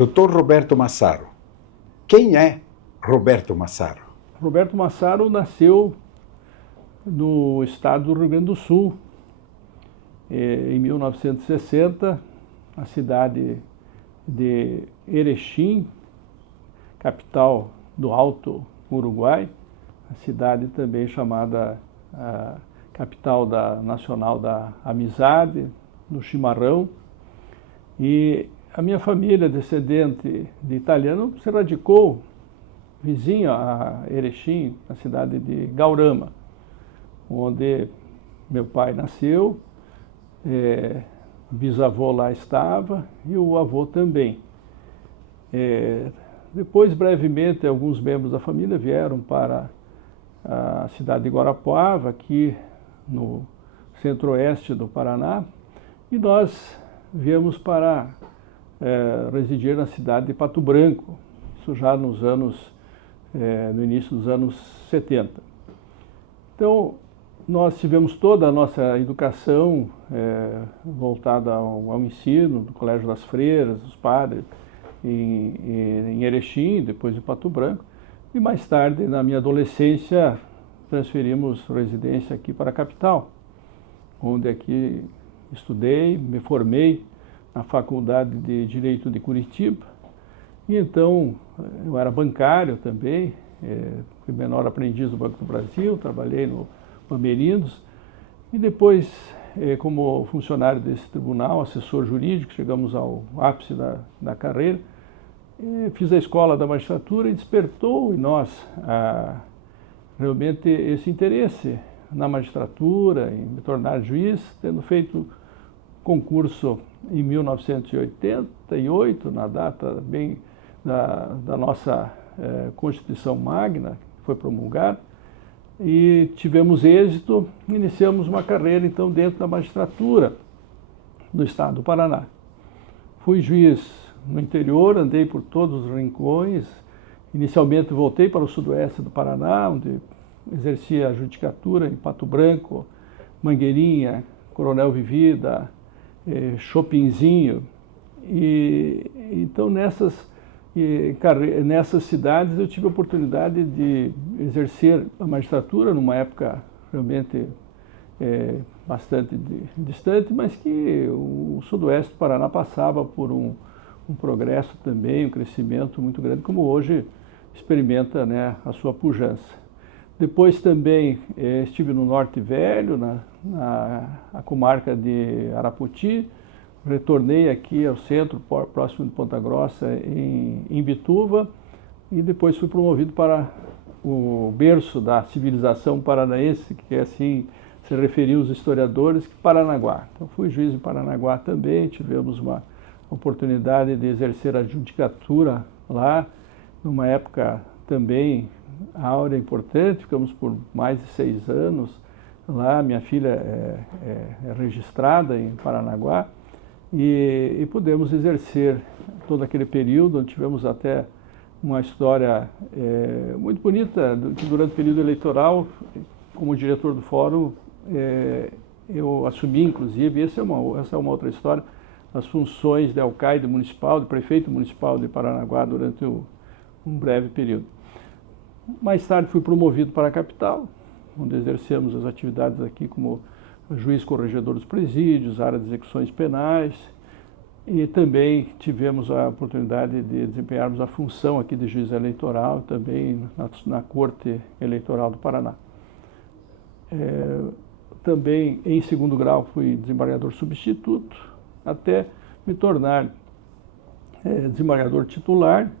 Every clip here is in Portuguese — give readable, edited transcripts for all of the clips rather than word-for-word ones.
Dr. Roberto Massaro. Quem é Roberto Massaro? Roberto Massaro nasceu no estado do Rio Grande do Sul, em 1960, na cidade de Erechim, capital do Alto Uruguai, a cidade também chamada a capital nacional da amizade, do chimarrão. E a minha família, descendente de italiano, se radicou vizinho a Erechim, na cidade de Gaurama, onde meu pai nasceu, bisavô lá estava e o avô também. Depois, brevemente, alguns membros da família vieram para a cidade de Guarapuava, aqui no centro-oeste do Paraná, e nós viemos para residir na cidade de Pato Branco, isso já no início dos anos 70. Então, nós tivemos toda a nossa educação voltada ao ensino, do Colégio das Freiras, dos padres, em Erechim, depois em Pato Branco, e mais tarde, na minha adolescência, transferimos residência aqui para a capital, onde aqui estudei, me formei na Faculdade de Direito de Curitiba, e então eu era bancário também, fui menor aprendiz do Banco do Brasil, trabalhei no Bamerindos, e depois, como funcionário desse tribunal, assessor jurídico, chegamos ao ápice da carreira, fiz a escola da magistratura e despertou em nós realmente esse interesse na magistratura, em me tornar juiz, tendo feito concurso em 1988, na data bem da nossa Constituição Magna, que foi promulgada, e tivemos êxito, iniciamos uma carreira então dentro da magistratura do estado do Paraná. Fui juiz no interior, andei por todos os rincões, inicialmente voltei para o sudoeste do Paraná, onde exercia a judicatura em Pato Branco, Mangueirinha, Coronel Vivida, Chopinzinho, e então nessas cidades eu tive a oportunidade de exercer a magistratura numa época realmente bastante distante, mas que o sudoeste do Paraná passava por um progresso também, um crescimento muito grande, como hoje experimenta, né, a sua pujança. Depois também estive no Norte Velho, na comarca de Arapoti, retornei aqui ao centro, próximo de Ponta Grossa, em Bituva, e depois fui promovido para o berço da civilização paranaense, que assim se referiam os historiadores, Paranaguá. Então fui juiz em Paranaguá também, tivemos uma oportunidade de exercer a judicatura lá, numa época também áurea importante, ficamos por mais de 6 anos lá, minha filha é registrada em Paranaguá, e pudemos exercer todo aquele período, onde tivemos até uma história muito bonita, que durante o período eleitoral, como diretor do fórum, eu assumi, inclusive, essa é uma outra história, as funções de alcaide municipal, de prefeito municipal de Paranaguá durante um breve período. Mais tarde fui promovido para a capital, onde exercemos as atividades aqui como juiz corregedor dos presídios, área de execuções penais, e também tivemos a oportunidade de desempenharmos a função aqui de juiz eleitoral, também na Corte Eleitoral do Paraná. Também, em segundo grau, fui desembargador substituto, até me tornar desembargador titular.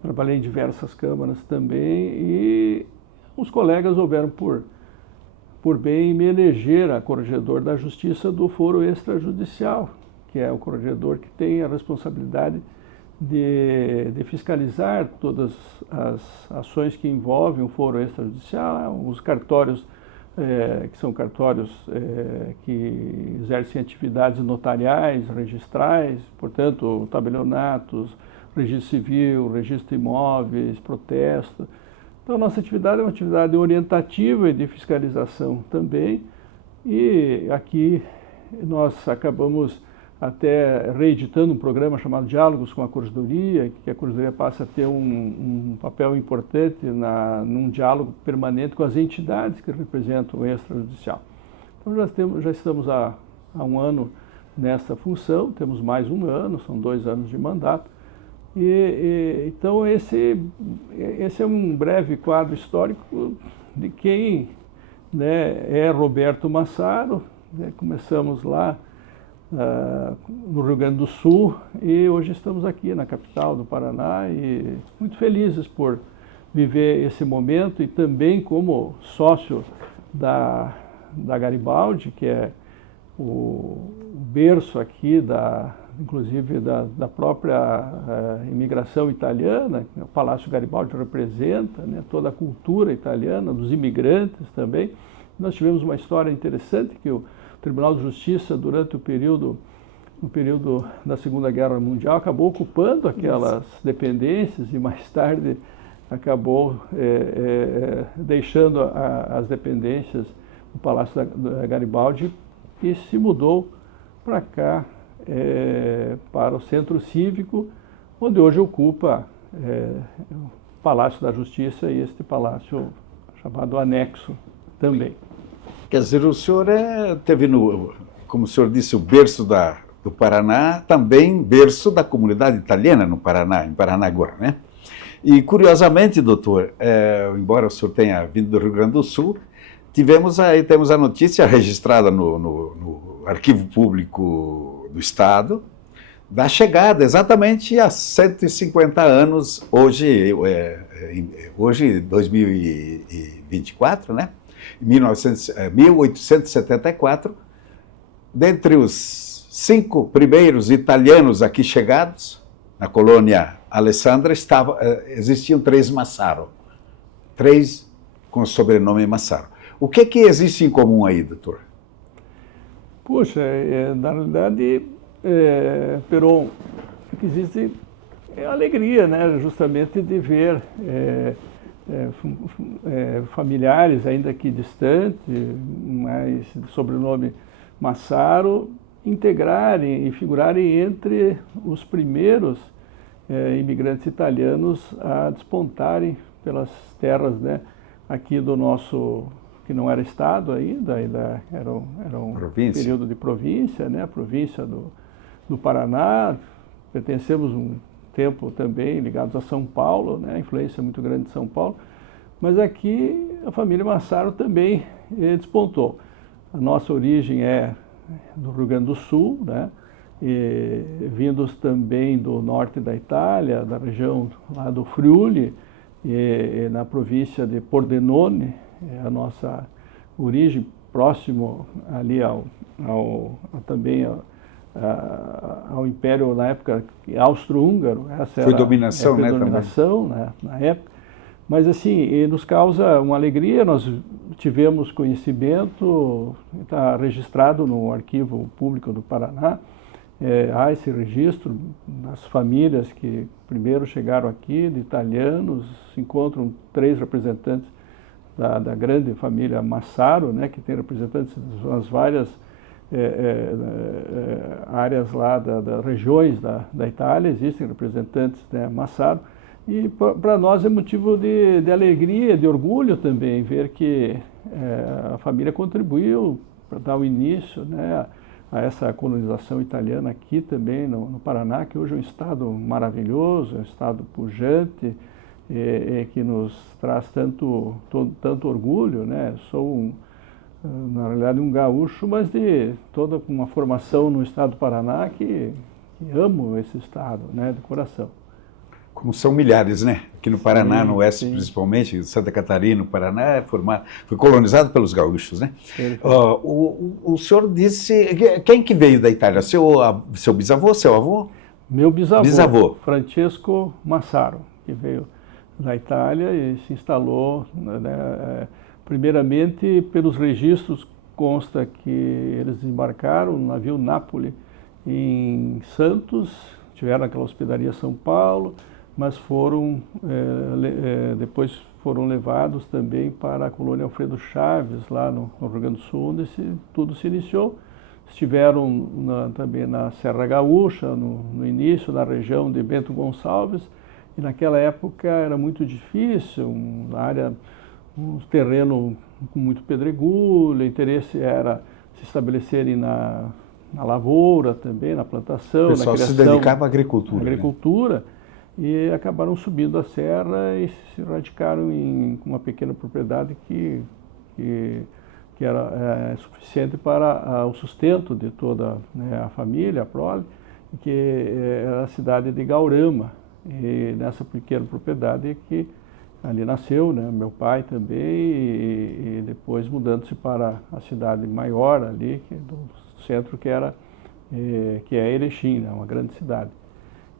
Trabalhei em diversas câmaras também, e os colegas houveram por bem me eleger a corregedor da Justiça do Foro Extrajudicial, que é o corregedor que tem a responsabilidade de fiscalizar todas as ações que envolvem o foro extrajudicial, os cartórios, que são cartórios que exercem atividades notariais, registrais, portanto, tabelionatos, registro civil, registro de imóveis, protesto. Então, a nossa atividade é uma atividade orientativa e de fiscalização também, e aqui nós acabamos até reeditando um programa chamado Diálogos com a Corregedoria, que a Corregedoria passa a ter um papel importante num diálogo permanente com as entidades que representam o extrajudicial. Então já estamos há um ano nessa função, temos mais um ano, são 2 anos de mandato. Então esse é um breve quadro histórico de quem, né, é Roberto Massaro, né? Começamos lá no Rio Grande do Sul e hoje estamos aqui na capital do Paraná e muito felizes por viver esse momento e também como sócio da Garibaldi, que é o berço aqui, inclusive da própria imigração italiana. O Palácio Garibaldi representa, né, toda a cultura italiana, dos imigrantes também. Nós tivemos uma história interessante que o Tribunal de Justiça, durante no período da Segunda Guerra Mundial, acabou ocupando aquelas dependências e mais tarde acabou deixando as dependências do Palácio da Garibaldi e se mudou para cá, para o Centro Cívico, onde hoje ocupa o Palácio da Justiça e este palácio chamado Anexo também. Quer dizer, o senhor teve, como o senhor disse, o berço do Paraná, também berço da comunidade italiana no Paraná, em Paranaguá, né? E, curiosamente, doutor, embora o senhor tenha vindo do Rio Grande do Sul, temos a notícia registrada no Arquivo Público do Estado, da chegada, exatamente há 150 anos, hoje 2024, né? Em 1874, dentre os 5 primeiros italianos aqui chegados, na colônia Alessandra, existiam 3 Massaro, 3 com o sobrenome Massaro. O que existe em comum aí, doutor? Puxa, na realidade, Peron, o que existe é a alegria, né, justamente de ver familiares ainda aqui distantes, mas de sobrenome Massaro, integrarem e figurarem entre os primeiros imigrantes italianos a despontarem pelas terras, né, aqui do nosso, que não era estado ainda era um período de província, né, a província do Paraná. Pertencemos um tempo também ligados a São Paulo, né, a influência muito grande de São Paulo, mas aqui a família Massaro também despontou. A nossa origem é do Rio Grande do Sul, né, e vindos também do norte da Itália, da região lá do Friuli, na província de Pordenone, é a nossa origem, próximo ali também ao Império, na época, austro-húngaro. Foi dominação, né? Dominação, né, na época. Mas, assim, nos causa uma alegria. Nós tivemos conhecimento, está registrado no Arquivo Público do Paraná, há esse registro das famílias que primeiro chegaram aqui, de italianos. Se encontram 3 representantes da grande família Massaro, né, que tem representantes nas várias áreas lá das regiões da Itália, existem representantes, né, Massaro. E para nós é motivo de alegria, de orgulho também, ver que a família contribuiu para dar o início, né, a essa colonização italiana aqui também no Paraná, que hoje é um estado maravilhoso, é um estado pujante, que nos traz tanto orgulho, né? Sou, na realidade, um gaúcho, mas de toda uma formação no estado do Paraná que amo esse estado, né, de coração. Como são milhares, né? Aqui no Paraná, sim, no oeste principalmente, Santa Catarina, no Paraná, foi colonizado pelos gaúchos, né? O senhor disse, quem que veio da Itália? Seu bisavô, seu avô? Meu bisavô, Francesco Massaro, que veio da Itália e se instalou, né, primeiramente pelos registros consta que eles desembarcaram no navio Nápoles em Santos, tiveram aquela hospedaria São Paulo, mas depois foram levados também para a colônia Alfredo Chaves, lá no Rio Grande do Sul, onde tudo se iniciou. estiveram também na Serra Gaúcha, no início, na região de Bento Gonçalves, e naquela época era muito difícil, um terreno com muito pedregulho, o interesse era se estabelecerem na lavoura também, na plantação, na criação. O pessoal se dedicava à agricultura. Agricultura, né? E acabaram subindo a serra e se radicaram em uma pequena propriedade que era suficiente para o sustento de toda, né, a família, a prole, que era a cidade de Gaurama. E nessa pequena propriedade que ali nasceu, né, meu pai também, e depois mudando-se para a cidade maior ali, do centro, que é Erechim, né, uma grande cidade.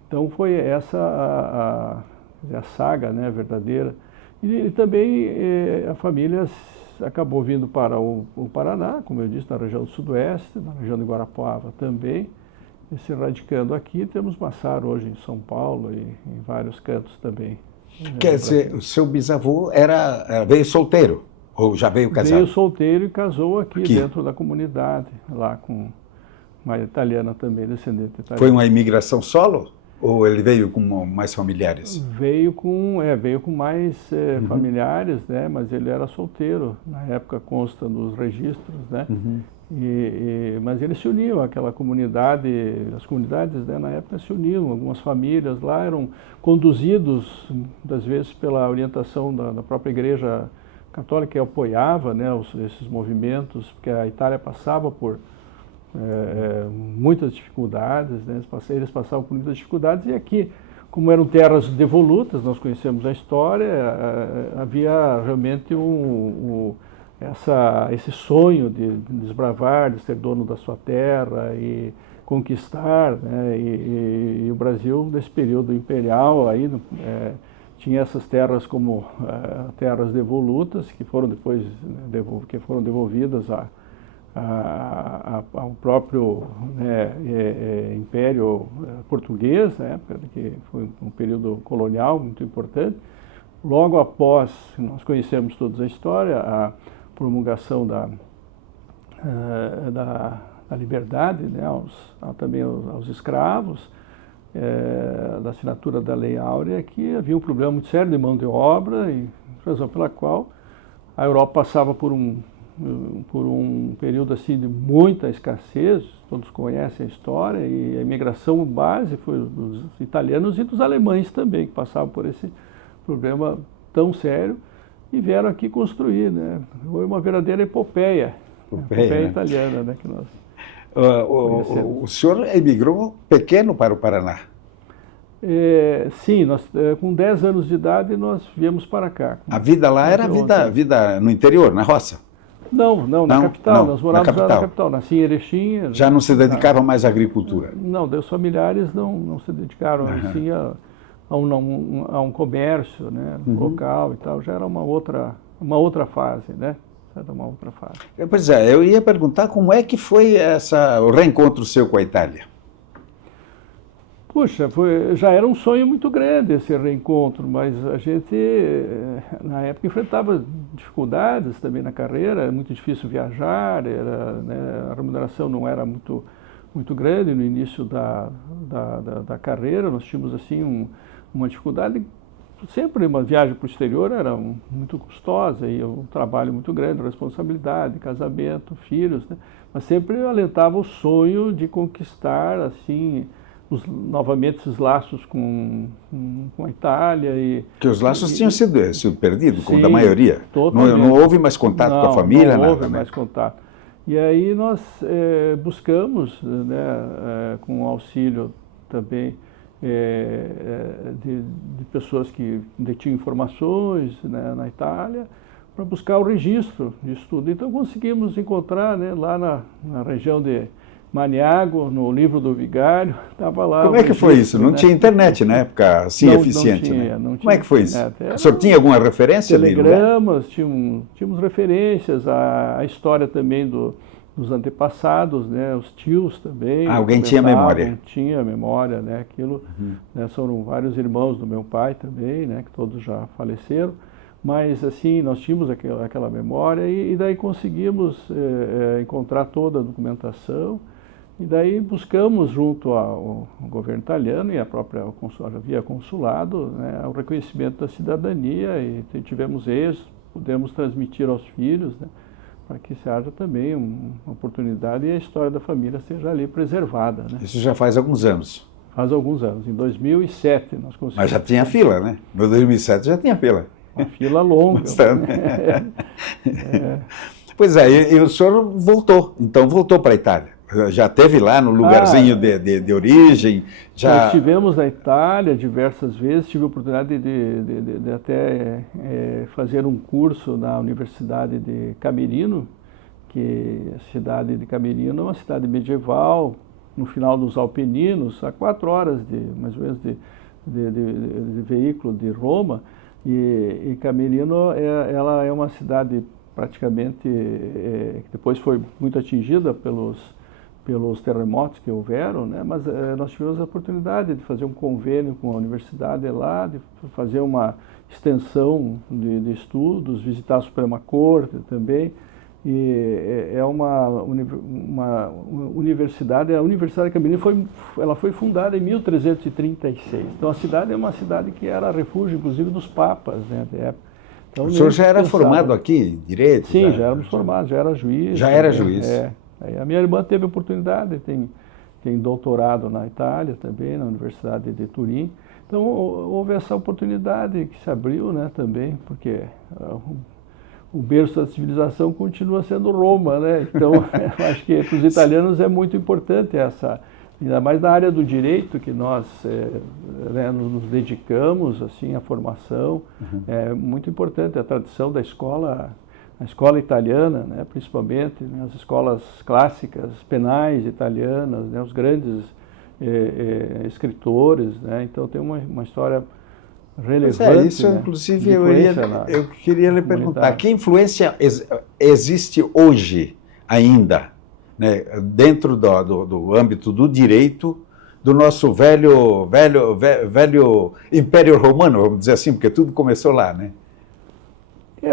Então foi essa a saga, né, verdadeira. E também a família acabou vindo para o Paraná, como eu disse, na região do Sudoeste, na região de Guarapuava também, e se radicando aqui. Temos Massaro hoje em São Paulo e em vários cantos também. Quer dizer, o seu bisavô veio solteiro, ou já veio casado? Veio solteiro e casou aqui dentro da comunidade, lá com uma italiana também, descendente italiana. Foi uma imigração solo? Ou ele veio com mais familiares? Veio com mais familiares, né? Mas ele era solteiro, na época consta nos registros, né? Uhum. Mas eles se uniam, aquela comunidade, as comunidades, né, na época se uniam, algumas famílias lá eram conduzidos, muitas vezes pela orientação da própria Igreja Católica, que apoiava, né, esses movimentos, porque a Itália passava por muitas dificuldades, né? Eles passavam por muitas dificuldades, e aqui, como eram terras devolutas, nós conhecemos a história, havia realmente esse sonho de desbravar, de ser dono da sua terra e conquistar, né? E o Brasil, nesse período imperial, aí, tinha essas terras como terras devolutas, que foram depois devolvidas ao próprio, né, Império Português, né, que foi um período colonial muito importante. Logo após, nós conhecemos todos a história, a promulgação da liberdade, né, também aos escravos, da assinatura da Lei Áurea, que havia um problema muito sério de mão de obra, e razão pela qual a Europa passava por um período assim de muita escassez. Todos conhecem a história, e a imigração base foi dos italianos e dos alemães também, que passavam por esse problema tão sério e vieram aqui construir, né? Foi uma verdadeira epopeia né? Italiana, né, que nós o senhor emigrou pequeno para o Paraná? Sim, com 10 anos de idade nós viemos para cá. A vida lá era vida no interior, na roça? Não, na capital. Nós morávamos lá na capital. Nasci em Erechim. Já não se dedicava mais à agricultura? Não, os familiares não se dedicaram assim a um comércio, né, local e tal. Já era uma outra fase, né? Era uma outra fase. Pois é, eu ia perguntar como é que foi o reencontro seu com a Itália? Puxa, já era um sonho muito grande esse reencontro, mas a gente, na época, enfrentava dificuldades também na carreira, era muito difícil viajar, né, a remuneração não era muito grande no início da carreira, nós tínhamos assim uma dificuldade. Sempre uma viagem para o exterior era muito custosa, e um trabalho muito grande, responsabilidade, casamento, filhos, né? Mas sempre alentava o sonho de conquistar assim novamente esses laços com a Itália. Que os laços tinham sido perdidos, como sim, da maioria. Não houve mais contato com a família? Não houve mais contato. E aí nós buscamos, né, com auxílio também de pessoas que detinham informações, né, na Itália, para buscar o registro disso tudo. Então conseguimos encontrar, né, lá na região de Maniago, no livro do vigário, estava lá. Como é que foi isso? Não tinha internet na época assim eficiente, não tinha, né? Não tinha. Como é que foi isso? O senhor tinha alguma referência? Telegramas, tínhamos referências, a história também dos antepassados, né? Os tios também. Alguém tinha memória? Tinha memória, né? Aquilo, né? Foram vários irmãos do meu pai também, né? Que todos já faleceram. Mas, assim, nós tínhamos aquela memória e daí conseguimos encontrar toda a documentação e daí buscamos junto ao governo italiano e a própria via consulado, né, o reconhecimento da cidadania e tivemos êxito, pudemos transmitir aos filhos, né, para que se haja também uma oportunidade e a história da família seja ali preservada, né. Isso já faz alguns anos. Faz alguns anos, em 2007 nós conseguimos. Mas já tinha fila, né? No 2007 já tinha fila. Uma fila longa. Pois é, e o senhor voltou, então voltou para a Itália. Já esteve lá no lugarzinho de origem? Já... Nós estivemos na Itália diversas vezes, tive a oportunidade de até fazer um curso na Universidade de Camerino, que a cidade de Camerino é uma cidade medieval, no final dos Alpeninos, a 4 horas mais ou menos de veículo de Roma, e Camerino ela é uma cidade praticamente que depois foi muito atingida pelos terremotos que houveram, né? Mas nós tivemos a oportunidade de fazer um convênio com a universidade lá, de fazer uma extensão de estudos, visitar a Suprema Corte também. E é uma universidade, a Universidade de Camerino ela foi fundada em 1336. Então a cidade é uma cidade que era refúgio, inclusive, dos papas, né, da época. Então, o senhor já era formado aqui em Direito? Sim, já éramos formados, já era juiz. Já era juiz. Aí a minha irmã teve a oportunidade, tem doutorado na Itália também, na Universidade de Turim. Então houve essa oportunidade que se abriu, né, também, porque o berço da civilização continua sendo Roma, né? Então, eu acho que para os italianos é muito importante essa, ainda mais na área do direito, que nós né, nos dedicamos assim, à formação. É muito importante a tradição da escola, a escola italiana, né, principalmente, né, as escolas clássicas, penais italianas, né, os grandes escritores, né? Então tem uma história relevante. Isso, né, inclusive, eu queria lhe perguntar, que influência existe hoje ainda, né, dentro do âmbito do direito, do nosso velho Império Romano, vamos dizer assim, porque tudo começou lá, né?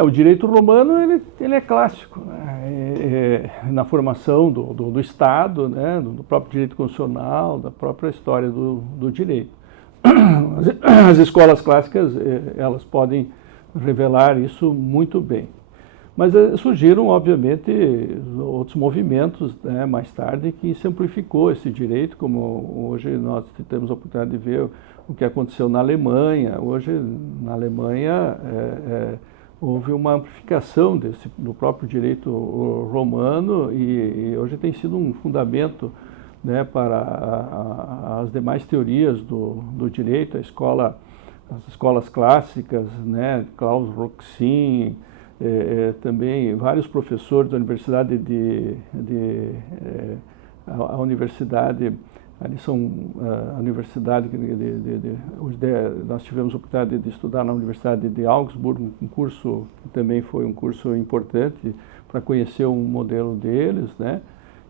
O direito romano ele é clássico, né? Na formação do Estado, né? Do próprio direito constitucional, da própria história do direito. As escolas clássicas, elas podem revelar isso muito bem. Mas surgiram, obviamente, outros movimentos, né, mais tarde, que simplificou esse direito, como hoje nós temos a oportunidade de ver o que aconteceu na Alemanha. Hoje, na Alemanha, houve uma amplificação do próprio direito romano e hoje tem sido um fundamento, né, para as demais teorias do direito, as escolas clássicas, né, Klaus Roxin, também vários professores da Universidade a Universidade, ali são a Universidade, nós tivemos a oportunidade de estudar na Universidade de Augsburg, um curso que também foi um curso importante para conhecer um modelo deles, né?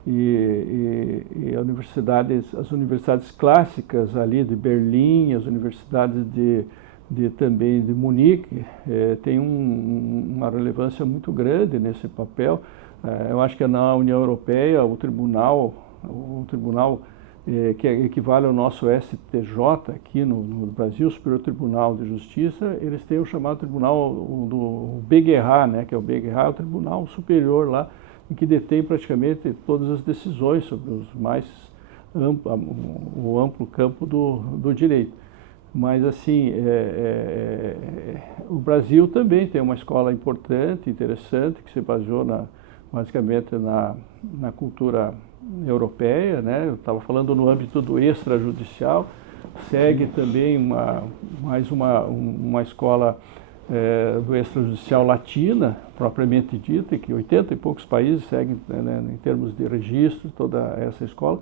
E as universidades clássicas ali de Berlim, as universidades também de Munique, têm uma relevância muito grande nesse papel. Eu acho que na União Europeia o tribunal que equivale ao nosso STJ aqui no Brasil, Superior Tribunal de Justiça, eles têm o chamado tribunal do BGH, né, que é o BGH, é o tribunal superior lá, em que detém praticamente todas as decisões sobre o amplo campo do direito. Mas, assim, o Brasil também tem uma escola importante, interessante, que se baseou basicamente na cultura europeia, né? Eu estava falando no âmbito do extrajudicial, segue também mais uma escola do extrajudicial latina, propriamente dita, que 80 e poucos países seguem, né, em termos de registro, toda essa escola,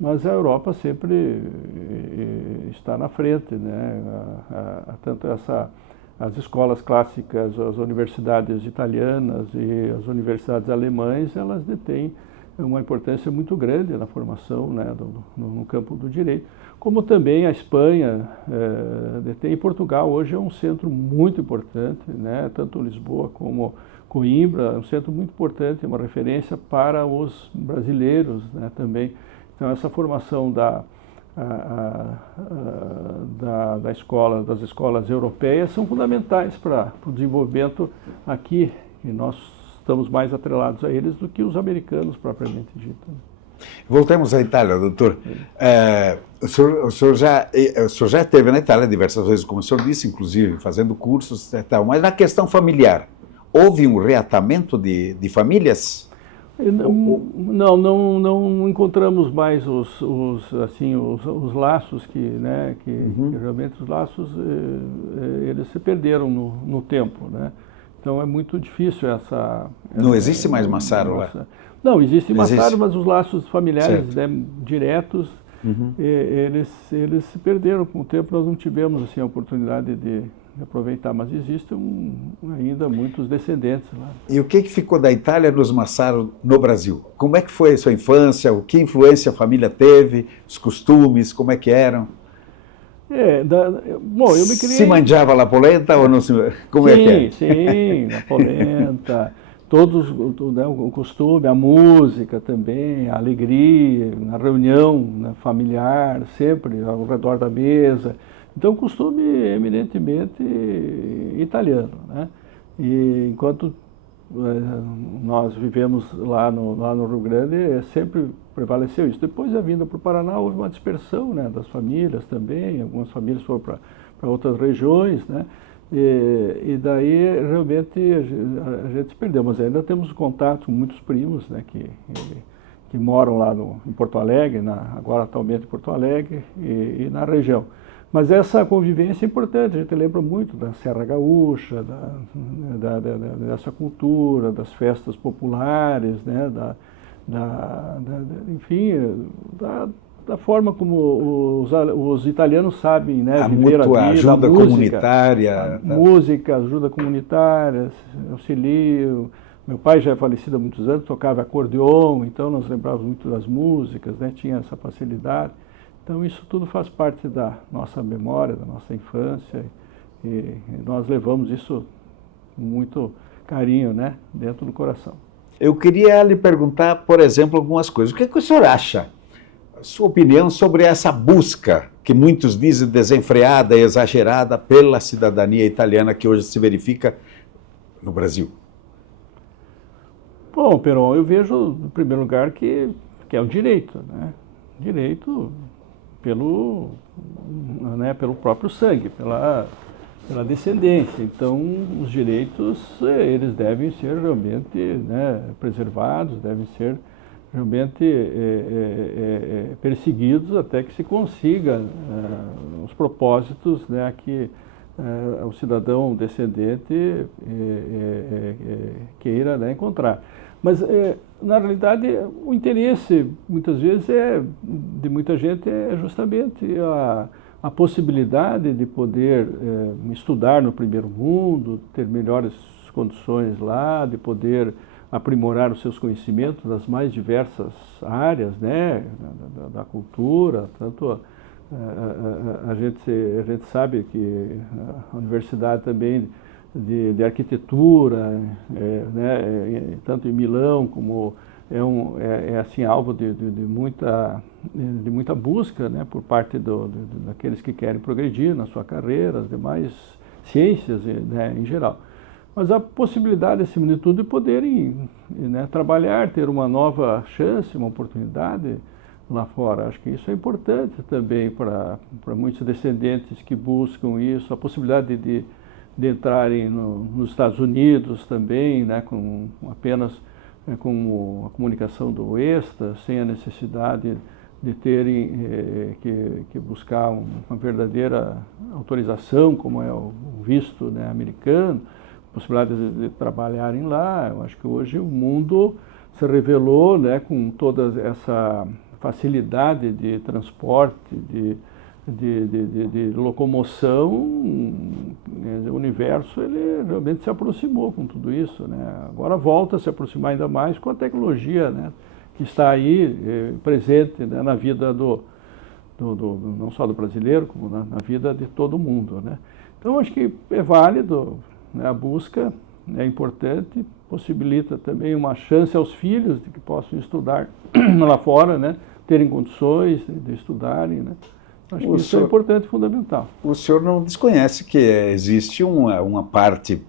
mas a Europa sempre está na frente, né? Tanto as escolas clássicas, as universidades italianas e as universidades alemãs, elas detêm uma importância muito grande na formação, né, no campo do direito, como também a Espanha tem. Portugal hoje é um centro muito importante, né, tanto Lisboa como Coimbra, é um centro muito importante, é uma referência para os brasileiros, né, também. Então essa formação das escolas europeias são fundamentais para o desenvolvimento aqui, e nós estamos mais atrelados a eles do que os americanos propriamente dito. Voltemos à Itália, doutor. O senhor já esteve na Itália diversas vezes, como o senhor disse, inclusive fazendo cursos e tal, mas na questão familiar, houve um reatamento de famílias? Não encontramos mais os laços que realmente os laços eles se perderam no tempo, né? Então é muito difícil essa... Não existe mais Massaro lá? Não, existe Massaro, mas os laços familiares, né, diretos, eles se perderam com o tempo. Nós não tivemos assim, a oportunidade de aproveitar, mas existem ainda muitos descendentes lá. E o que ficou da Itália nos Massaro no Brasil? Como é que foi a sua infância? O que influência a família teve? Os costumes, como é que eram? Bom, eu me criei... Se mangiava la polenta ou não se... Como é que é? Sim, a polenta, né, o costume, a música também, a alegria, a reunião, né, familiar, sempre ao redor da mesa. Então, costume eminentemente italiano, né? E enquanto nós vivemos lá no Rio Grande, sempre prevaleceu isso. Depois da vinda para o Paraná, houve uma dispersão, né, das famílias também, algumas famílias foram para outras regiões, né? E daí realmente a gente se perdeu, mas ainda temos contato com muitos primos, né, que moram lá em Porto Alegre, agora atualmente em Porto Alegre e na região. Mas essa convivência é importante, a gente lembra muito da Serra Gaúcha, dessa cultura, das festas populares, né, enfim, da forma como os italianos sabem, né, viver a vida, ajuda comunitária. Música, ajuda comunitária, auxílio. Meu pai já é falecido há muitos anos, tocava acordeon, então nós lembrávamos muito das músicas, né, tinha essa facilidade. Então isso tudo faz parte da nossa memória, da nossa infância, e nós levamos isso com muito carinho, né, dentro do coração. Eu queria lhe perguntar, por exemplo, algumas coisas. O que o senhor acha? A sua opinião sobre essa busca, que muitos dizem desenfreada e exagerada, pela cidadania italiana que hoje se verifica no Brasil? Bom, Peron, eu vejo, em primeiro lugar, que é o direito, né? Direito pelo próprio sangue, pela descendência. Então, os direitos, eles devem ser realmente, né, preservados, devem ser realmente perseguidos até que se consiga os propósitos, né, que o cidadão descendente queira, né, encontrar. Mas, na realidade, o interesse, muitas vezes, de muita gente é justamente a possibilidade de poder estudar no primeiro mundo, ter melhores condições lá, de poder aprimorar os seus conhecimentos das mais diversas áreas, né, da cultura. Tanto a gente sabe que a universidade também de arquitetura, né, tanto em Milão como assim alvo de muita busca, né, por parte daqueles que querem progredir na sua carreira, as demais ciências, né, em geral. Mas a possibilidade, acima de tudo, de poderem, né, trabalhar, ter uma nova chance, uma oportunidade lá fora. Acho que isso é importante também para muitos descendentes que buscam isso, a possibilidade de entrarem nos Estados Unidos também, né, apenas com a comunicação do ESTA, sem a necessidade de terem que buscar uma verdadeira autorização, como é o visto, né, americano, possibilidade de trabalharem lá. Eu acho que hoje o mundo se revelou, né, com toda essa facilidade de transporte, de locomoção. O universo ele realmente se aproximou com tudo isso, né? Agora volta a se aproximar ainda mais com a tecnologia, né, que está aí presente, né, na vida não só do brasileiro, como na vida de todo mundo, né? Então, acho que é válido, né, a busca, é importante, possibilita também uma chance aos filhos de que possam estudar lá fora, né, terem condições de estudarem, né? Acho que isso é importante e fundamental. O senhor não desconhece que existe uma parte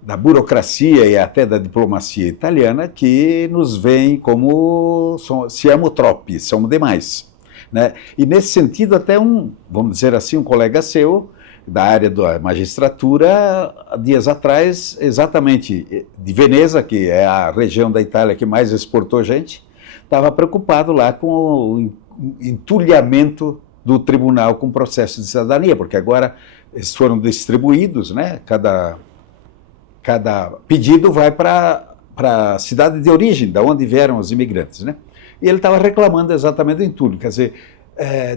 da burocracia e até da diplomacia italiana que nos veem como siamo troppi, somos demais, né? E nesse sentido até vamos dizer assim, um colega seu da área da magistratura, dias atrás, exatamente de Veneza, que é a região da Itália que mais exportou gente, estava preocupado lá com o entulhamento do tribunal com processo de cidadania, porque agora eles foram distribuídos, né? Cada pedido vai para a cidade de origem, da onde vieram os imigrantes, né? E ele estava reclamando exatamente do entulho, quer dizer,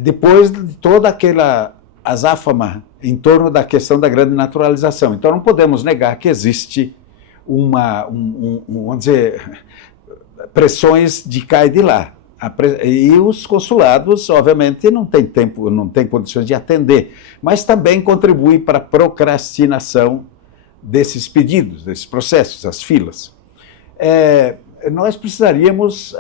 depois de toda aquela azáfama em torno da questão da grande naturalização. Então não podemos negar que existe vamos dizer, pressões de cá e de lá. E os consulados, obviamente, não têm tempo, não têm condições de atender, mas também contribuem para a procrastinação desses pedidos, desses processos, as filas. Nós precisaríamos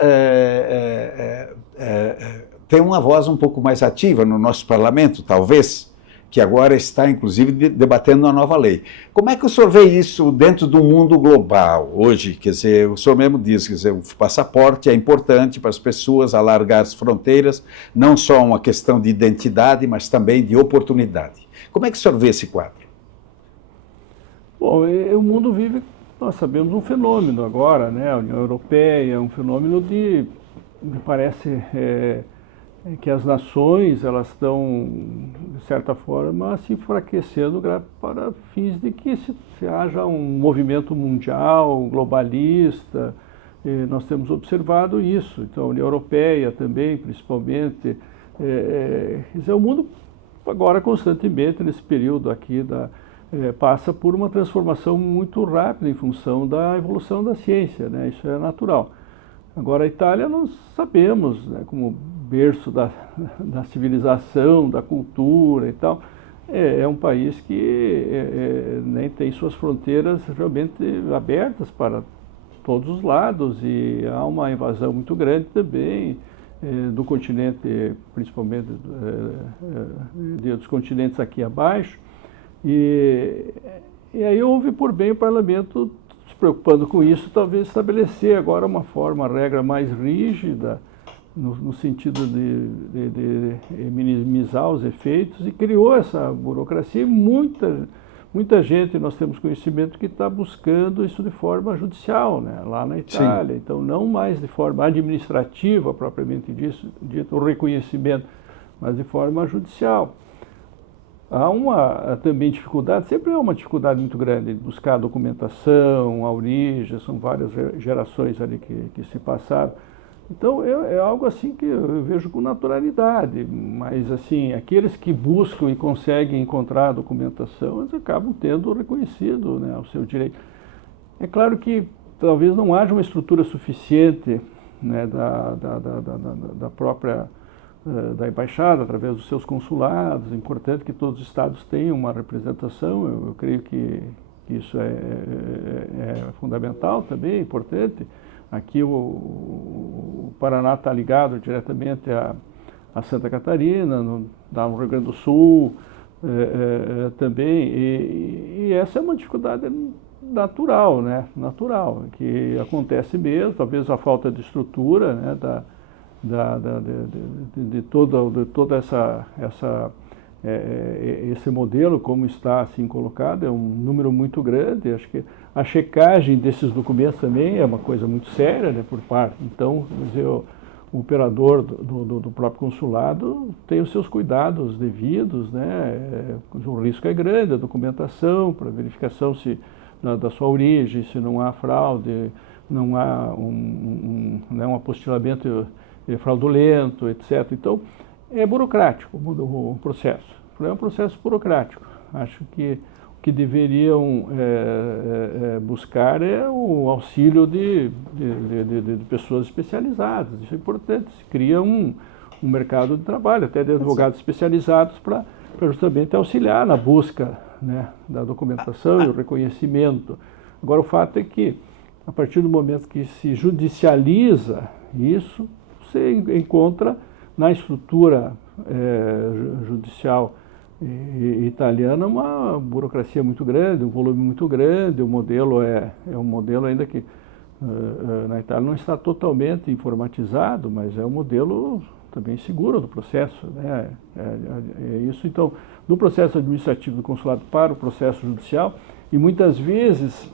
ter uma voz um pouco mais ativa no nosso parlamento, talvez, que agora está, inclusive, debatendo uma nova lei. Como é que o senhor vê isso dentro do mundo global hoje? Quer dizer, o senhor mesmo diz, quer dizer, o passaporte é importante para as pessoas alargar as fronteiras, não só uma questão de identidade, mas também de oportunidade. Como é que o senhor vê esse quadro? Bom, o mundo vive, nós sabemos, um fenômeno agora, né? A União Europeia é um fenômeno me parece, que as nações, elas estão, de certa forma, se enfraquecendo para fins de que se haja um movimento mundial, globalista. Nós temos observado isso. Então, a União Europeia também, principalmente. Quer dizer, o mundo agora, constantemente, nesse período aqui, passa por uma transformação muito rápida em função da evolução da ciência, né? Isso é natural. Agora, a Itália, nós sabemos, né, como berço da civilização, da cultura e tal, é um país que nem tem suas fronteiras realmente abertas para todos os lados, e há uma invasão muito grande também do continente, principalmente dos continentes aqui abaixo, e aí houve por bem o parlamento, se preocupando com isso, talvez estabelecer agora uma regra mais rígida, no sentido de minimizar os efeitos, e criou essa burocracia. E muita gente, nós temos conhecimento, que está buscando isso de forma judicial, né, lá na Itália. Sim. Então, não mais de forma administrativa, propriamente dito, o reconhecimento, mas de forma judicial. Há também dificuldade, sempre há uma dificuldade muito grande de buscar a documentação, a origem, são várias gerações ali que se passaram. Então, é algo assim que eu vejo com naturalidade, mas assim, aqueles que buscam e conseguem encontrar a documentação, eles acabam tendo reconhecido, né, o seu direito. É claro que talvez não haja uma estrutura suficiente, né, da própria da embaixada, através dos seus consulados. É importante que todos os estados tenham uma representação, eu creio que isso é fundamental também, é importante. Aqui o Paraná está ligado diretamente a Santa Catarina, no Rio Grande do Sul também, e essa é uma dificuldade natural, né? Natural, que acontece mesmo, talvez a falta de estrutura, né, de toda esse modelo, como está assim colocado, é um número muito grande. Acho que a checagem desses documentos também é uma coisa muito séria, né, por parte. Então, quer dizer, o operador do próprio consulado tem os seus cuidados devidos, né, o risco é grande, a documentação para verificação da sua origem, se não há fraude, não há um apostilamento fraudulento, etc. Então, é burocrático o processo. É um processo burocrático. Acho que que deveriam buscar o auxílio de pessoas especializadas. Isso é importante. Se cria um mercado de trabalho, até de advogados especializados para justamente auxiliar na busca, né, da documentação e o reconhecimento. Agora, o fato é que, a partir do momento que se judicializa isso, você encontra na estrutura judicial italiana uma burocracia muito grande, um volume muito grande. O modelo é um modelo ainda que na Itália não está totalmente informatizado, mas é um modelo também seguro do processo, né? É isso. Então, do processo administrativo do consulado para o processo judicial, e muitas vezes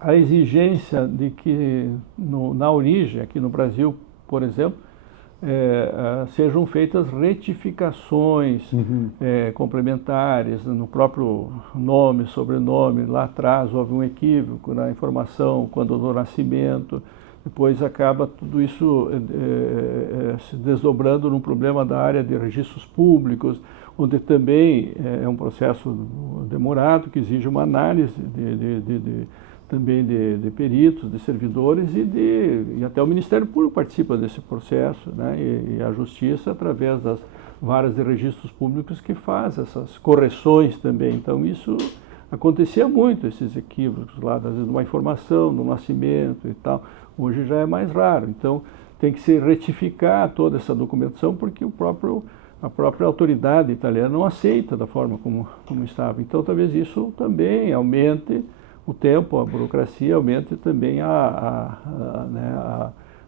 a exigência de que na origem, aqui no Brasil, por exemplo, sejam feitas retificações complementares no próprio nome, sobrenome. Lá atrás houve um equívoco na informação quando do nascimento, depois acaba tudo isso se desdobrando num problema da área de registros públicos, onde também é um processo demorado, que exige uma análise também de peritos, de servidores, e até o Ministério Público participa desse processo, né? E a Justiça, através das varas de registros públicos, que faz essas correções também. Então, isso acontecia muito, esses equívocos lá, às vezes, uma informação, do nascimento e tal. Hoje já é mais raro. Então, tem que se retificar toda essa documentação, porque a própria autoridade italiana não aceita da forma como estava. Então, talvez isso também aumente o tempo, a burocracia, aumente também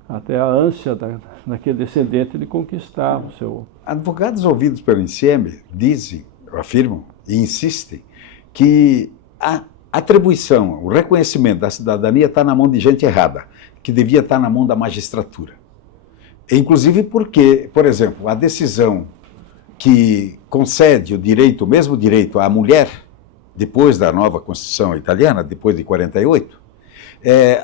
até a ânsia daquele descendente de conquistar o seu... Advogados ouvidos pelo INSEMI dizem, afirmam e insistem que a atribuição, o reconhecimento da cidadania está na mão de gente errada, que devia estar na mão da magistratura. Inclusive porque, por exemplo, a decisão que concede o mesmo direito à mulher, depois da nova Constituição italiana, depois de 48,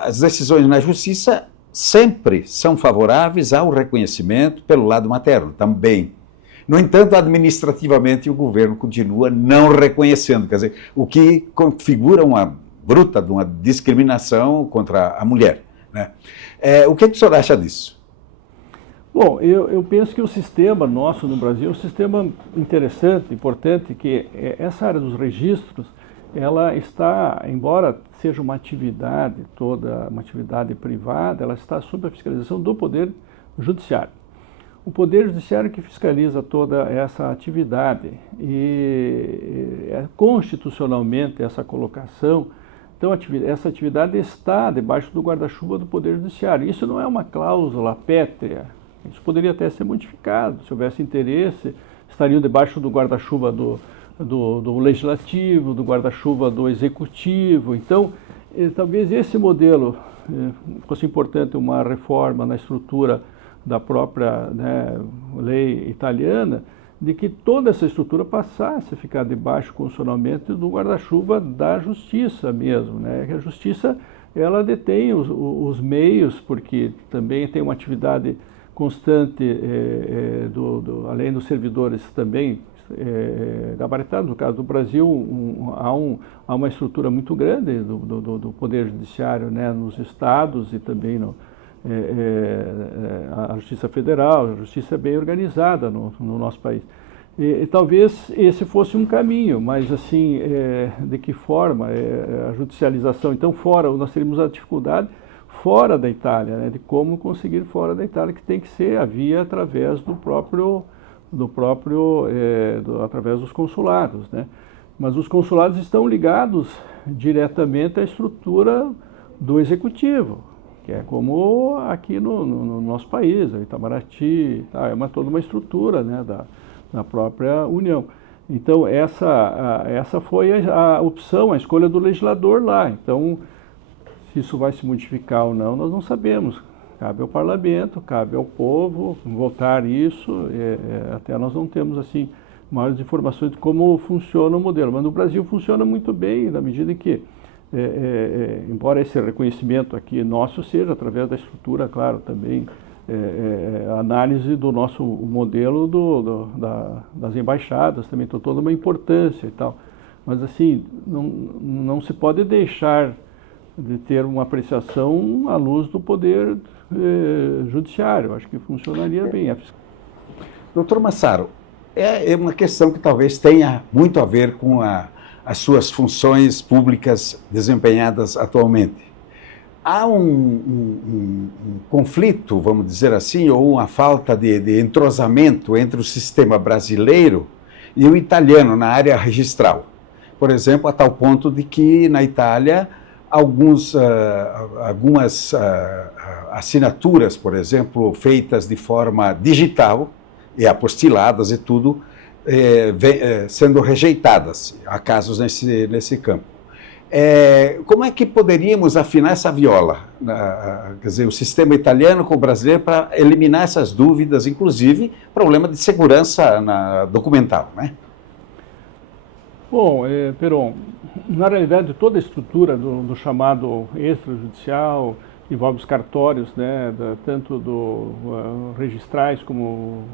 as decisões na Justiça sempre são favoráveis ao reconhecimento pelo lado materno, também. No entanto, administrativamente, o governo continua não reconhecendo, quer dizer, o que configura uma bruta de uma discriminação contra a mulher, né? O que o senhor acha disso? Bom, eu penso que o sistema nosso no Brasil é um sistema interessante, importante, que essa área dos registros, ela está, embora seja uma atividade uma atividade privada, ela está sob a fiscalização do Poder Judiciário. O Poder Judiciário que fiscaliza toda essa atividade, e constitucionalmente essa colocação, então essa atividade está debaixo do guarda-chuva do Poder Judiciário. Isso não é uma cláusula pétrea. Isso poderia até ser modificado. Se houvesse interesse, estariam debaixo do guarda-chuva do Legislativo, do guarda-chuva do Executivo. Então, talvez esse modelo fosse importante, uma reforma na estrutura da própria, né, lei italiana, de que toda essa estrutura passasse a ficar debaixo constitucionalmente do guarda-chuva da Justiça mesmo, né? Que a Justiça, ela detém os meios, porque também tem uma atividade constante, além dos servidores também gabaritados. No caso do Brasil, há uma estrutura muito grande do Poder Judiciário, né, nos estados, e também a Justiça Federal. A Justiça é bem organizada no nosso país. E talvez esse fosse um caminho, mas assim, de que forma a judicialização? Então, nós teríamos a dificuldade fora da Itália, né, de como conseguir fora da Itália, que tem que ser a via através através dos consulados, né? Mas os consulados estão ligados diretamente à estrutura do Executivo, que é como aqui no nosso país, o Itamaraty, toda uma estrutura, né, da própria União. Então, essa foi a opção, a escolha do legislador lá. Então, se isso vai se modificar ou não, nós não sabemos. Cabe ao parlamento, cabe ao povo votar isso. Até nós não temos assim maiores informações de como funciona o modelo. Mas no Brasil funciona muito bem, na medida em que, embora esse reconhecimento aqui nosso seja através da estrutura, claro, também a análise do nosso modelo das embaixadas, também tem toda uma importância e tal. Mas assim, não se pode deixar de ter uma apreciação à luz do poder judiciário. Acho que funcionaria bem. Doutor Massaro, é uma questão que talvez tenha muito a ver com as suas funções públicas desempenhadas atualmente. Há um conflito, vamos dizer assim, ou uma falta de entrosamento entre o sistema brasileiro e o italiano na área registral. Por exemplo, a tal ponto de que na Itália algumas assinaturas, por exemplo, feitas de forma digital e apostiladas e tudo, sendo rejeitadas. Há casos nesse campo. Como é que poderíamos afinar essa viola? Quer dizer, o sistema italiano com o brasileiro para eliminar essas dúvidas, inclusive problema de segurança documental, né? Bom, Peron, na realidade toda a estrutura do chamado extrajudicial envolve os cartórios, né, tanto registrais como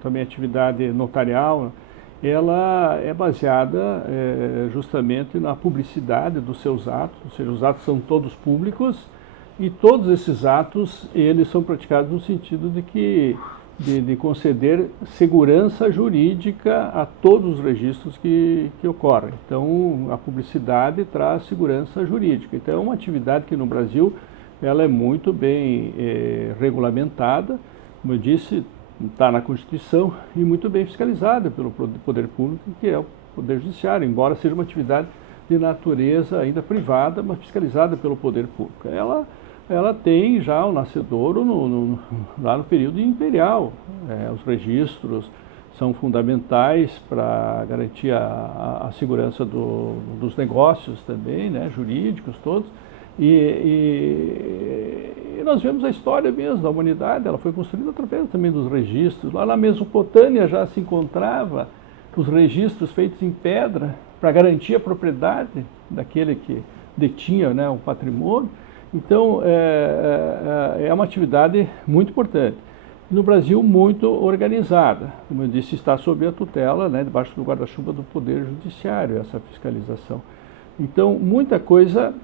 também atividade notarial. Ela é baseada justamente na publicidade dos seus atos, ou seja, os atos são todos públicos e todos esses atos eles são praticados no sentido de conceder segurança jurídica a todos os registros que ocorrem. Então, a publicidade traz segurança jurídica. Então, é uma atividade que no Brasil ela é muito bem regulamentada, como eu disse, está na Constituição e muito bem fiscalizada pelo poder público, que é o Poder Judiciário, embora seja uma atividade de natureza ainda privada, mas fiscalizada pelo poder público. Ela tem já o nascedouro lá no período imperial. Os registros são fundamentais para garantir a segurança dos negócios também, né, jurídicos todos. E nós vemos a história mesmo da humanidade, ela foi construída através também dos registros. Lá na Mesopotâmia já se encontrava os registros feitos em pedra para garantir a propriedade daquele que detinha, né, o patrimônio. Então, é uma atividade muito importante. No Brasil, muito organizada. Como eu disse, está sob a tutela, né, debaixo do guarda-chuva do Poder Judiciário, essa fiscalização. Então, muita coisa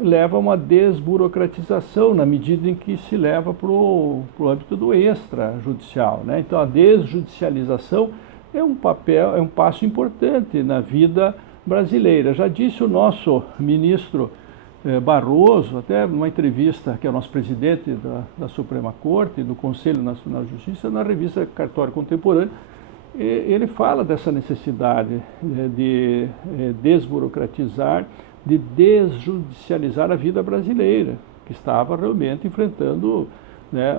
leva a uma desburocratização, na medida em que se leva para o âmbito do extrajudicial, né? Então, a desjudicialização é um passo importante na vida brasileira. Já disse o nosso ministro Barroso, até numa entrevista, que é o nosso presidente da Suprema Corte, do Conselho Nacional de Justiça, na revista Cartório Contemporâneo, ele fala dessa necessidade de desburocratizar, de desjudicializar a vida brasileira, que estava realmente enfrentando, né,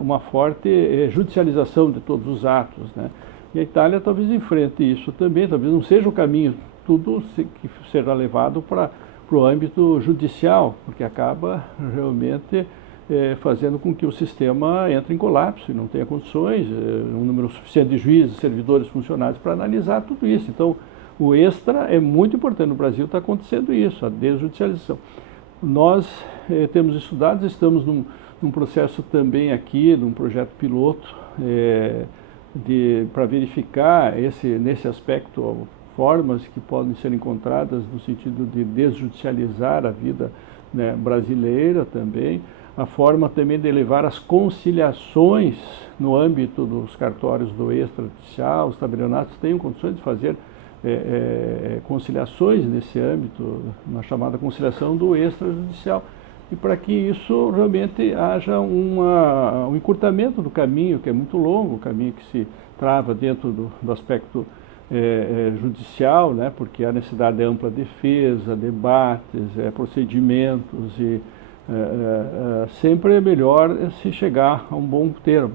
uma forte judicialização de todos os atos, né? E a Itália talvez enfrente isso também, talvez não seja o caminho, tudo que será levado para o âmbito judicial, porque acaba realmente fazendo com que o sistema entre em colapso e não tenha condições, um número suficiente de juízes, servidores, funcionários para analisar tudo isso. Então, o extra é muito importante. No Brasil está acontecendo isso, a desjudicialização. Nós temos estudado, estamos num processo também aqui, num projeto piloto, para verificar nesse aspecto formas que podem ser encontradas no sentido de desjudicializar a vida, né, brasileira também, a forma também de levar as conciliações no âmbito dos cartórios do extrajudicial. Os tabelionatos têm condições de fazer conciliações nesse âmbito, na chamada conciliação do extrajudicial, e para que isso realmente haja um encurtamento do caminho, que é muito longo, o caminho que se trava dentro do aspecto judicial, né, porque a necessidade de ampla defesa, debates, procedimentos, e sempre é melhor se chegar a um bom termo,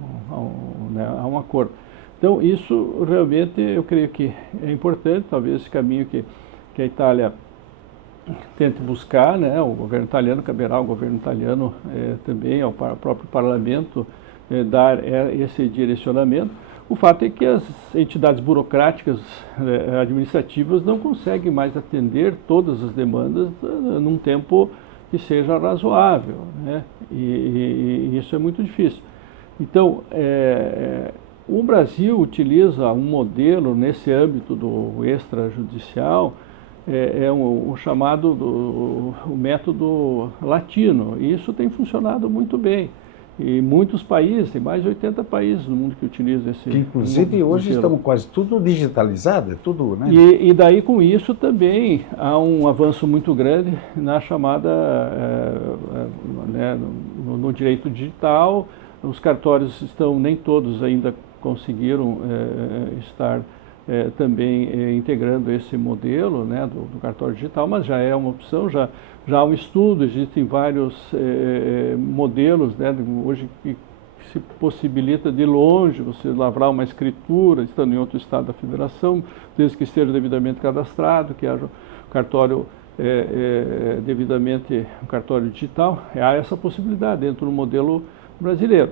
a um acordo. Então, isso realmente eu creio que é importante, talvez esse caminho que a Itália tente buscar, né, o governo italiano, caberá ao governo italiano também, ao próprio parlamento, dar esse direcionamento. O fato é que as entidades burocráticas administrativas não conseguem mais atender todas as demandas num tempo que seja razoável, né? E isso é muito difícil. Então, O Brasil utiliza um modelo nesse âmbito do extrajudicial, o chamado o método latino, e isso tem funcionado muito bem. E muitos países, tem mais de 80 países no mundo que utilizam esse que, inclusive, hoje estamos quase tudo digitalizado, é tudo, né? E daí, com isso, também há um avanço muito grande na chamada, né, no direito digital. Os cartórios estão, nem todos ainda conseguiram estar também integrando esse modelo, né, do cartório digital, mas já é uma opção, já há um estudo, existem vários modelos, né, hoje que se possibilita de longe você lavrar uma escritura estando em outro estado da federação, desde que esteja devidamente cadastrado, que haja um cartório devidamente, um cartório digital. Há essa possibilidade dentro do modelo brasileiro.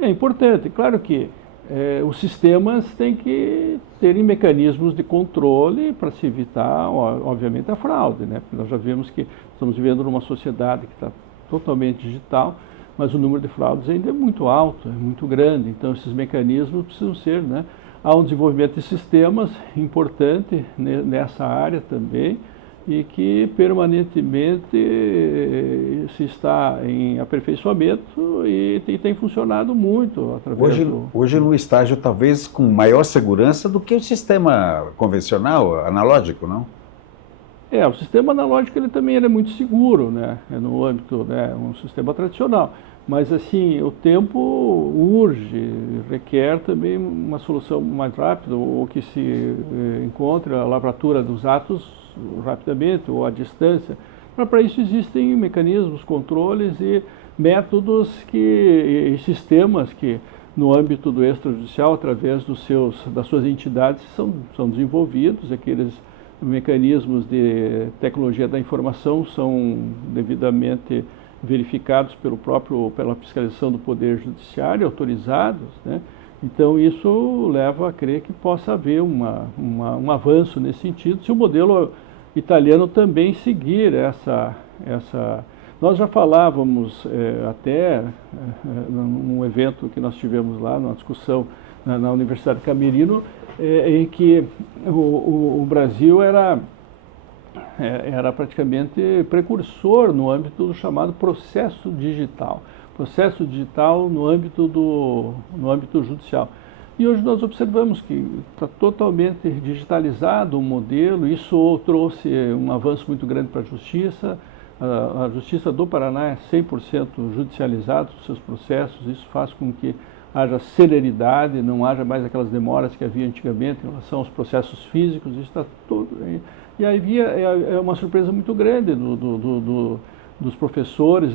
É importante, claro que os sistemas têm que terem mecanismos de controle para se evitar, obviamente, a fraude, né? Porque nós já vimos que estamos vivendo numa sociedade que está totalmente digital, mas o número de fraudes ainda é muito alto, é muito grande. Então, esses mecanismos precisam ser, né? Há um desenvolvimento de sistemas importante nessa área também, e que permanentemente se está em aperfeiçoamento e tem funcionado muito através hoje no estágio talvez com maior segurança do que o sistema convencional, analógico, não? O sistema analógico ele também é muito seguro, né? No âmbito, né, um sistema tradicional. Mas assim, o tempo urge, requer também uma solução mais rápida, ou que se encontre a lavratura dos atos rapidamente ou à distância. Mas para isso existem mecanismos, controles e métodos e sistemas que no âmbito do extrajudicial, através das suas entidades, são desenvolvidos. Aqueles mecanismos de tecnologia da informação são devidamente verificados pela fiscalização do Poder Judiciário, autorizados, né? Então, isso leva a crer que possa haver um avanço nesse sentido, se o modelo italiano também seguir essa... Nós já falávamos até num evento que nós tivemos lá, numa discussão na Universidade Camerino, em que o Brasil era praticamente precursor no âmbito do chamado processo digital no âmbito judicial. E hoje nós observamos que está totalmente digitalizado o modelo. Isso trouxe um avanço muito grande para a Justiça. A Justiça do Paraná é 100% judicializada os seus processos. Isso faz com que haja celeridade, não haja mais aquelas demoras que havia antigamente em relação aos processos físicos. Isso está tudo... E aí é uma surpresa muito grande dos professores,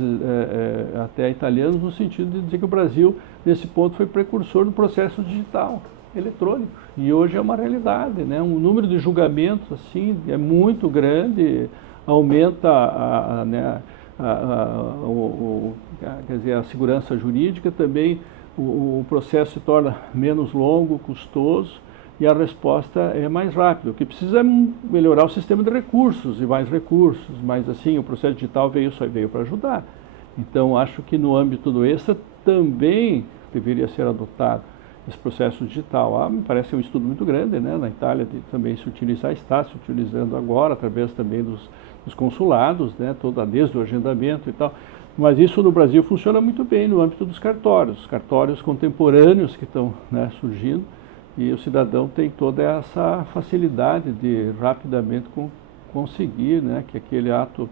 até italianos, no sentido de dizer que o Brasil, nesse ponto, foi precursor do processo digital, eletrônico. E hoje é uma realidade, né? O número de julgamentos assim, é muito grande, aumenta quer dizer, a segurança jurídica também, o processo se torna menos longo, custoso, e a resposta é mais rápida. O que precisa é melhorar o sistema de recursos e mais recursos, mas assim, o processo digital veio para ajudar. Então, acho que no âmbito do extra também deveria ser adotado esse processo digital. Me parece um estudo muito grande, né? Na Itália também se utilizar, está se utilizando agora, através também dos consulados, né? Desde o agendamento e tal. Mas isso no Brasil funciona muito bem no âmbito dos cartórios, os cartórios contemporâneos que estão, né, surgindo. E o cidadão tem toda essa facilidade de rapidamente conseguir, né, que aquele ato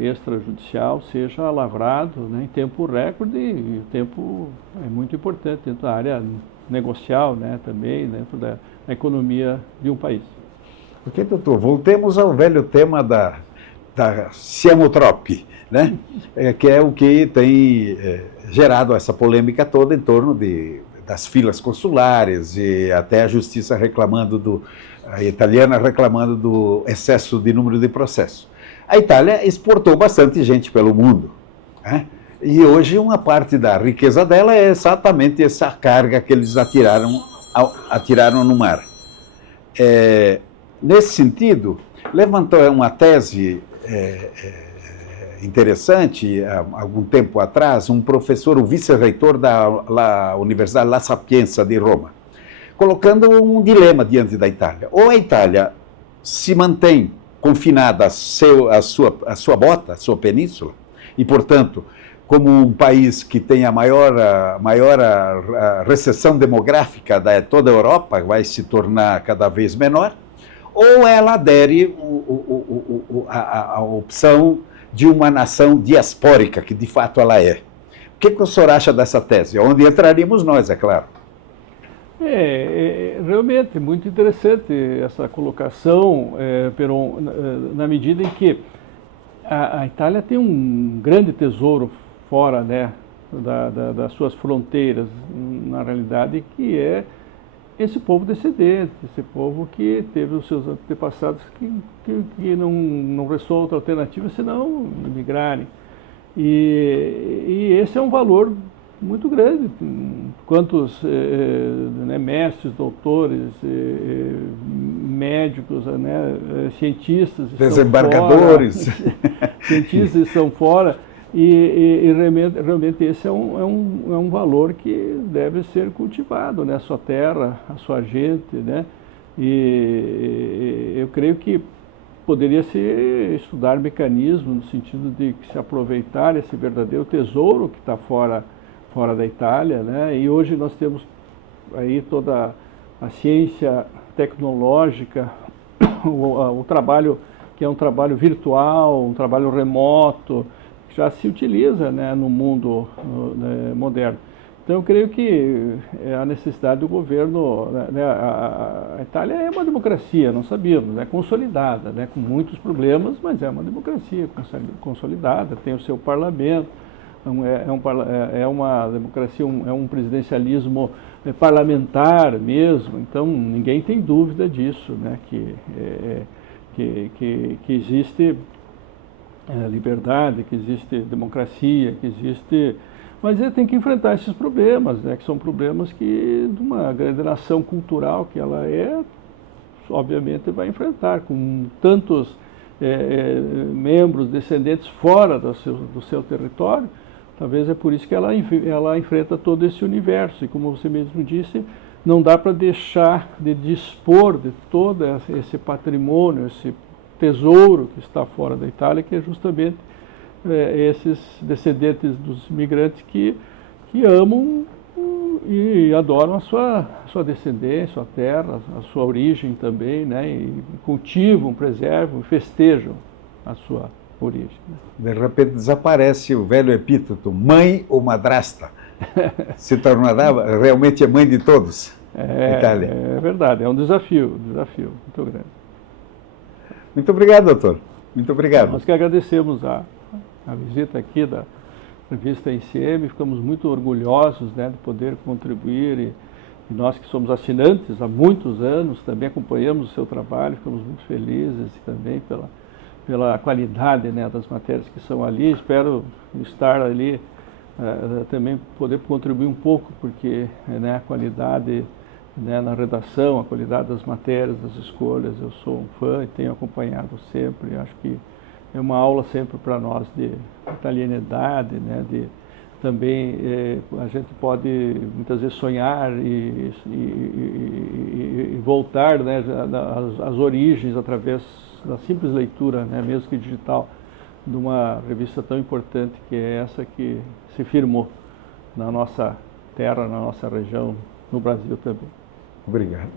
extrajudicial seja lavrado, né, em tempo recorde, e o tempo é muito importante dentro da área negocial, né, também dentro da economia de um país. Ok, doutor, voltemos ao velho tema da siamo troppi, né, que é o que tem gerado essa polêmica toda em torno das filas consulares e até a justiça a italiana reclamando do excesso de número de processos. A Itália exportou bastante gente pelo mundo, né? E hoje uma parte da riqueza dela é exatamente essa carga que eles atiraram no mar. Nesse sentido, levantou uma tese interessante, há algum tempo atrás, um professor, o vice-reitor da Universidade La Sapienza de Roma, colocando um dilema diante da Itália. Ou a Itália se mantém confinada a sua bota, a sua península, e, portanto, como um país que tem a maior recessão demográfica de toda a Europa, vai se tornar cada vez menor, ou ela adere à opção de uma nação diaspórica, que de fato ela é. O que o senhor acha dessa tese? Onde entraríamos nós, é claro. Realmente muito interessante essa colocação, Peron, na medida em que a Itália tem um grande tesouro fora, né, das suas fronteiras, na realidade, que é esse povo descendente, esse povo que teve os seus antepassados que não restou outra alternativa senão migrarem. E esse é um valor muito grande. Quantos mestres, doutores, médicos, cientistas desembargadores, estão fora, cientistas estão fora, e realmente esse é um valor que deve ser cultivado, né? A sua terra, a sua gente, né? E eu creio que poderia se estudar mecanismos no sentido de se aproveitar esse verdadeiro tesouro que está fora da Itália, né? E hoje nós temos aí toda a ciência tecnológica, o trabalho que é um trabalho virtual, um trabalho remoto, que já se utiliza, né, no mundo moderno. Então eu creio que é a necessidade do governo, né, a Itália é uma democracia, não sabíamos, é consolidada, né, com muitos problemas, mas é uma democracia consolidada, tem o seu parlamento, é uma democracia, é um presidencialismo parlamentar mesmo, então ninguém tem dúvida disso, né, que existe liberdade, que existe democracia, que existe... Mas ele tem que enfrentar esses problemas, né, que são problemas que de uma grande nação cultural que ela obviamente vai enfrentar, com tantos membros, descendentes fora do seu território. Talvez é por isso que ela enfrenta todo esse universo. E como você mesmo disse, não dá para deixar de dispor de todo esse patrimônio, esse tesouro que está fora da Itália, que é justamente esses descendentes dos imigrantes que amam e adoram a sua descendência, a sua terra, a sua origem também, né? E cultivam, preservam, festejam a sua origem. De repente desaparece o velho epíteto, mãe ou madrasta. Se tornará, realmente é mãe de todos, a Itália. É verdade, é um desafio muito grande. Muito obrigado, doutor. Muito obrigado. Nós que agradecemos a visita aqui da revista ICM, ficamos muito orgulhosos, né, de poder contribuir e nós que somos assinantes há muitos anos também acompanhamos o seu trabalho, ficamos muito felizes também pela qualidade, né, das matérias que são ali. Espero estar ali também poder contribuir um pouco, porque né, a qualidade, né, na redação, a qualidade das matérias, das escolhas, eu sou um fã e tenho acompanhado sempre. Acho que é uma aula sempre para nós de italianidade, né, também a gente pode muitas vezes sonhar e voltar, né, às origens através da simples leitura, né, mesmo que digital, de uma revista tão importante que é essa que se firmou na nossa terra, na nossa região, no Brasil também. Obrigado.